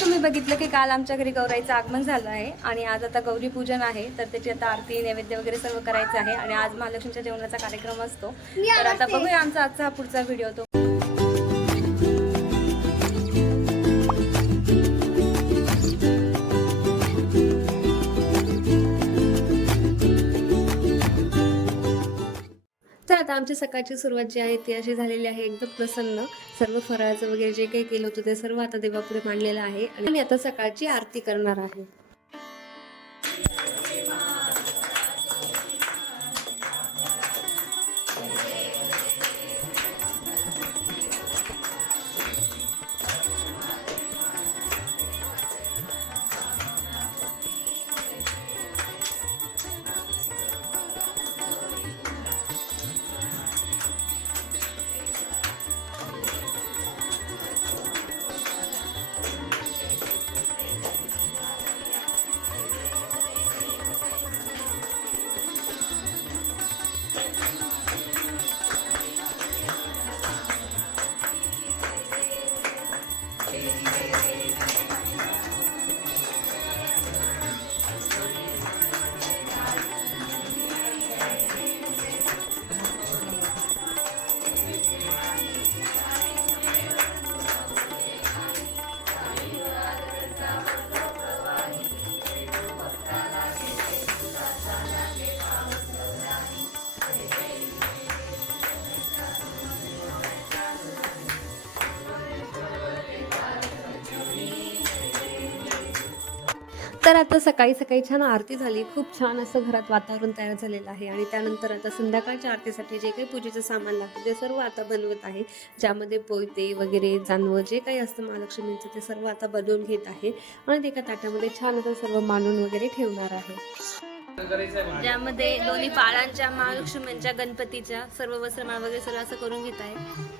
तुम्ही बघितलं की काल आमच्या घरी गौराईचं आगमन झालं आहे आणि आज आता गौरी पूजन आहे, तर त्याची आता आरती नैवेद्य वगैरे सर्व करायचं आहे आणि आज महालक्ष्मीच्या जेवणाचा कार्यक्रम असतो। तर आता बघूया आमचा आजचा पुढचा व्हिडिओ तो। तर आता आमची सकाळची सुरुवात जी आहे ती अशी झालेली आहे, एकदम प्रसन्न। सर्व फराळाचं वगैरे जे काही केलं होतं ते सर्व आता देवापुढे मांडलेलं आहे आणि आता सकाळची आरती करणार आहे। तर आता सकाळी सकाळी छान आरती झाली, खूप छान असं घरात वातावरण तयार झालेलं आहे आणि त्यानंतर आता संध्याकाळच्या आरतीसाठी जे काही पूजेचं सामान लागतं ते सर्व आता बनवत आहे, ज्यामध्ये पोयते वगैरे जानवं जे काही असतं महालक्ष्मीचं ते सर्व आता बनवून घेत आहे आणि एका ताटामध्ये छान असं सर्व मांडून वगैरे ठेवणार आहे, ज्यामध्ये दोन्ही पाळांच्या महालक्ष्मींच्या गणपतीच्या सर्व वस्त्रमाळ वगैरे सर्व असं करून घेत आहे।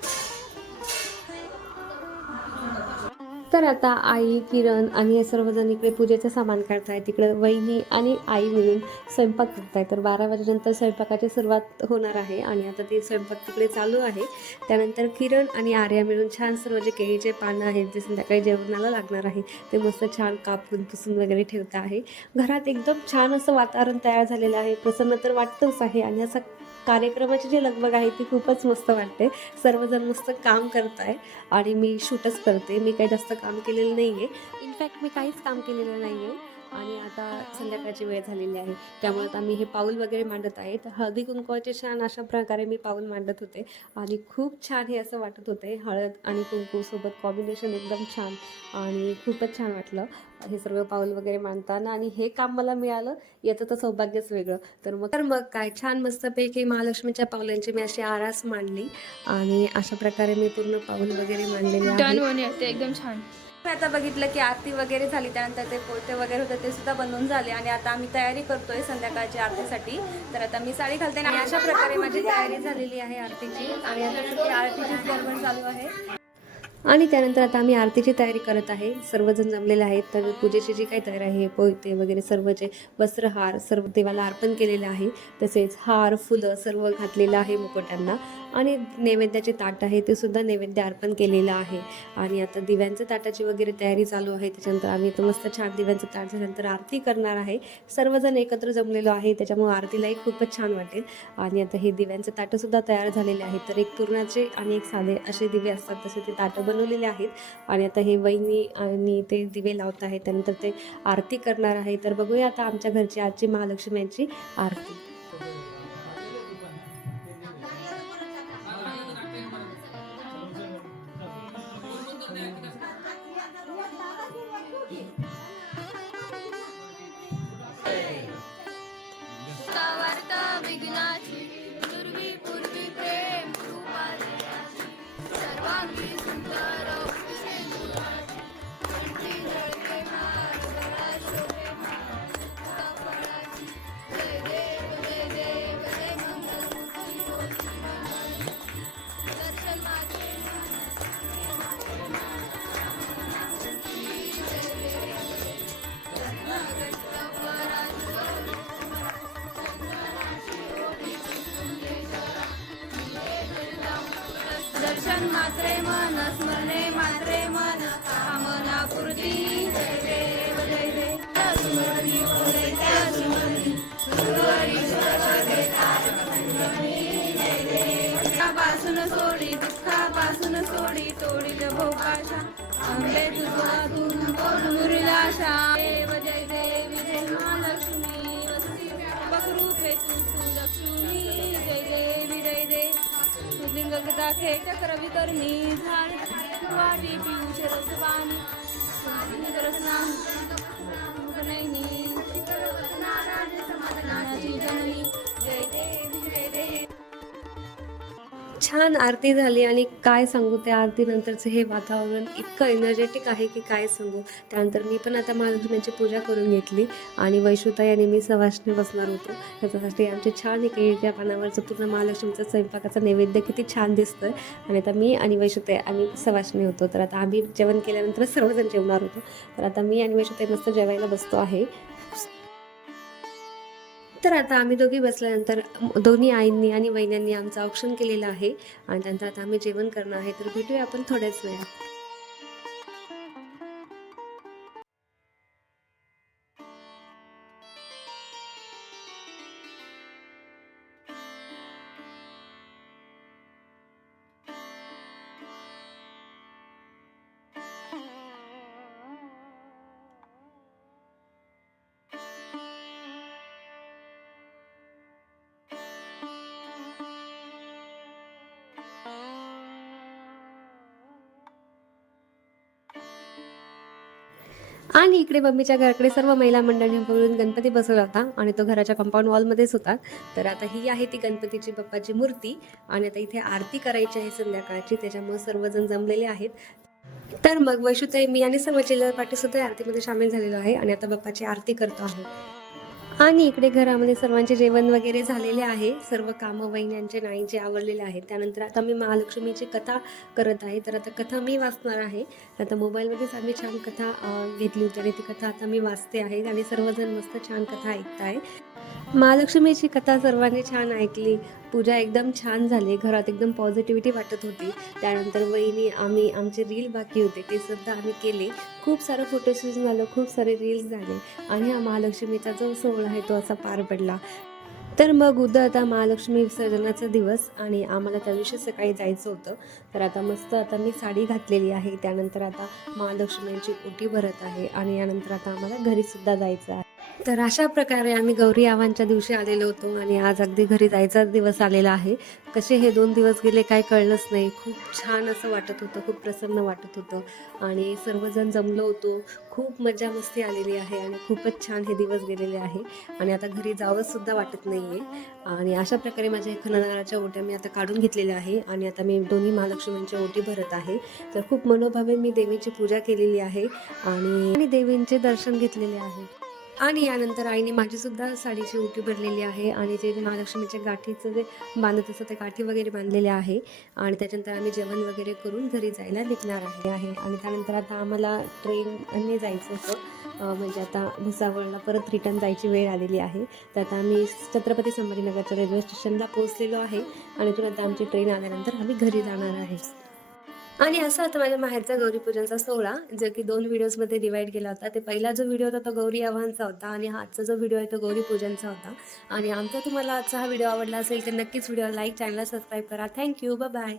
तर आता आई, किरण आणि हे सर्वजण इकडे पूजेचं सामान काढताय, तिकडे वहिनी आणि आई मिळून स्वयंपाक करताय। तर 12 वाजेनंतर स्वयंपाकाची सुरुवात होणार आहे आणि आता ते स्वयंपाक तिकडे चालू आहे। त्यानंतर किरण आणि आर्या मिळून छान सर्व जे केळीचे पानं आहेत जे संध्याकाळी जेवणाला लागणार आहे ते मस्त छान कापून पुसून वगैरे ठेवत आहे। घरात एकदम छान असं वातावरण तयार झालेलं आहे, प्रसन्न तर वाटतंच आहे आणि असं कार्यक्रमाची जी लगबग आहे ती खूपच मस्त वाटते। सर्वजण मस्त काम करत आहे आणि मी शूटच करते, मी काही जास्त काम केलेलं नाही आहे, इनफॅक्ट मी काहीच काम केलेलं नाही आहे। आणि आता संध्याकाळची वेळ झालेली आहे, त्यामुळे आता मी हे पाऊल वगैरे मांडत आहे। तर हळदी कुंकवाचे छान अशा प्रकारे मी पाऊल मांडत होते आणि खूप छान हे असं वाटत होते, हळद आणि कुंकू सोबत कॉम्बिनेशन एकदम छान आणि खूपच छान वाटलं हे सर्व पाऊल वगैरे मांडताना आणि हे काम मला मिळालं याचं तर सौभाग्यच वेगळं। तर मग काय छान मस्तपैकी महालक्ष्मीच्या पावलांची मी अशी आरास मांडली आणि अशा प्रकारे मी पूर्ण पाऊल वगैरे मांडलेले आहे, एकदम छान। आता बघितलं की आरती वगैरे झाली, त्यानंतर ते पोते वगैरे होते ते सुद्धा बनवून झाले आणि आता आम्ही तयारी करतोय संध्याकाळच्या आरतीसाठी। तर आता मी साडी घालते आणि अशा प्रकारे माझी तयारी झालेली आहे आरतीची आणि आता आरतीची गडबड चालू आहे आणि त्यानंतर आता आम्ही आरतीची तयारी करत आहे, सर्वजण जमलेले आहेत। तर पूजेची जी काही तयारी आहे, पोयते वगैरे सर्व जे वस्त्रहार सर्व देवाला अर्पण केलेले आहे, तसेच हार फुलं सर्व घातलेलं आहे मुकुटांना आणि नैवेद्याचे ताट आहे ते सुद्धा नैवेद्य अर्पण केलेलं आहे आणि आता दिव्यांच्या ताटाची वगैरे तयारी चालू आहे। त्याच्यानंतर आम्ही तर मस्त छान दिव्यांचं ताट झाल्यानंतर आरती करणार आहे, सर्वजण एकत्र जमलेलो आहे त्याच्यामुळे आरतीलाही खूपच छान वाटेल आणि आता हे दिव्यांचे ताटंसुद्धा तयार झालेले आहेत। तर एक पूर्णाचे आणि एक साधे असे दिवे असतात तसे ते ताटं बनवलेले आहेत आणि आता हे वहिनी आणि ते दिवे लावत आहेत, त्यानंतर ते आरती करणार आहे। तर बघूया आता आमच्या घरची आजची महालक्ष्मीची आरती। दर्शन मात्रे मन स्मरणे मात्रे मन कामना पूर्ती गोपाशा अंबे तुझा तू दुर्गाशा देव जय देवी जय महालक्ष्मी वसती रूपे तू सुलक्ष्मी जय देवी जय देवी लिंग गदा खेट करवी करणी झाड वाटी पिऊचे रसवाणी रसना मुगनैनी नारायण समाधानाची जननी जय देवी जय देवी. छान आरती झाली आणि काय सांगू, त्या आरतीनंतरचं हे वातावरण इतकं एनर्जेटिक आहे की काय सांगू. त्यानंतर मी पण आता महालक्ष्मीची पूजा करून घेतली आणि वैशुताई आणि मी सवाष्णी बसणार होतो. त्याच्यासाठी आमचे छान एक केळीच्या पानावरचं पूर्ण महालक्ष्मीचा स्वयंपाकाचा नैवेद्य किती छान दिसतोय. आणि आता मी आणि वैशुताई आम्ही सवाष्णी होतो. तर आता आम्ही जेवण केल्यानंतरच सर्वजण जेवणार होतो. तर आता मी आणि वैशुताई मस्त जेवायला बसतो आहे. तर आता आम्ही दोघी बसल्यानंतर दोन्ही आईंनी आणि वहिन्यांनी आमचं औक्षण केलेलं आहे आणि त्यानंतर आता आम्ही जेवण करणार आहे. तर भेटूया आपण थोड्याच वेळात. आणि इकडे मम्मीच्या घराकडे सर्व महिला मंडळींनी बोलून गणपती बसवला होता आणि तो घराच्या कंपाऊंड वॉलमध्येच होता. तर आता ही आहे ती गणपतीची बाप्पाची मूर्ती आणि आता इथे आरती करायची आहे संध्याकाळची, त्याच्यामुळे सर्वजण जमलेले आहेत. तर मग वैशुताई, मी आणि सर्व चिल्लर पार्टी सुद्धा आरतीमध्ये सामील झालेलो आहे आणि आता बाप्पाची आरती करतो आहे. आणि इकडे घरामध्ये सर्वांचे जेवण वगैरे झालेले आहे. सर्व कामं वहिन्यांचे नाईंचे आवरलेले आहेत. त्यानंतर आता मी महालक्ष्मीची कथा करत आहे. तर आता कथा मी वाचणार आहे. आता मोबाईलमध्येच आम्ही छान कथा घेतली होती आणि ती कथा आता मी वाचते आहे आणि सर्वजण मस्त छान कथा ऐकत आहे. महालक्ष्मीची कथा सर्वांनी छान ऐकली. पूजा एकदम छान झाली. घरात एकदम पॉझिटिव्हिटी वाटत होती. त्यानंतर वहिनी आम्ही आमचे रील बाकी होते ते सुद्धा आम्ही केले. खूप सारं फोटोशूट झालं, खूप सारे रील्स झाले आणि हा महालक्ष्मीचा जो सोहळा आहे तो असा पार पडला. तर मग उद्या आता महालक्ष्मी विसर्जनाचा दिवस आणि आम्हाला त्या दिवशी सकाळी जायचं होतं. तर आता मस्त आता मी साडी घातलेली आहे. त्यानंतर आता महालक्ष्मीची ओटी भरत आहे आणि यानंतर आता आम्हाला घरीसुद्धा जायचं आहे. तर अशा प्रकारे आम्ही गौरी आव्हानच्या दिवशी आलेलो होतो आणि आज अगदी घरी जायचाच दिवस आलेला आहे. कसे हे 2 दिवस गेले काय कळलंच नाही. खूप छान असं वाटत होतं, खूप प्रसन्न वाटत होतं आणि सर्वजण जमलो होतो. खूप मजा मस्ती आलेली आहे आणि खूपच छान हे दिवस गेलेले आहे आणि आता घरी जावंच सुद्धा वाटत नाही आहे. आणि अशा प्रकारे माझ्या खणनाराच्या ओट्या मी आता काढून घेतलेल्या आहे आणि आता मी दोन्ही महालक्ष्मींच्या ओटी भरत आहे. तर खूप मनोभावे मी देवीची पूजा केलेली आहे आणि देवींचे दर्शन घेतलेले आहे. आणि यानंतर आईने माझीसुद्धा साडीची ओटी भरलेली आहे आणि जे महालक्ष्मीच्या गाठीचं जे बांधत असतं ते गाठी वगैरे बांधलेले आहे आणि त्याच्यानंतर आम्ही जेवण वगैरे करून घरी जायला निघणार आहे. आणि त्यानंतर आता आम्हाला ट्रेनने जायचं होतं. म्हणजे आता भुसावळला परत रिटर्न जायची वेळ आलेली आहे. तर आता आम्ही छत्रपती संभाजीनगरच्या रेल्वे स्टेशनला पोहोचलेलो आहे आणि तुरंत आमची ट्रेन आल्यानंतर आम्ही घरी जाणार आहे. आणि असा होता माझ्या माहेरचा गौरीपूजनचा सोहळा, जो की 2 व्हिडिओजमध्ये डिवाईड केला होता. ते पहिला जो व्हिडिओ होता तो गौरी आव्हानचा होता आणि आजचा जो व्हिडिओ आहे तो गौरीपूजनचा होता. आणि आमचा तुम्हाला आजचा हा व्हिडिओ आवडला असेल तर नक्कीच व्हिडिओला लाईक, चॅनलला सबस्क्राईब करा. थँक्यू. Bye bye.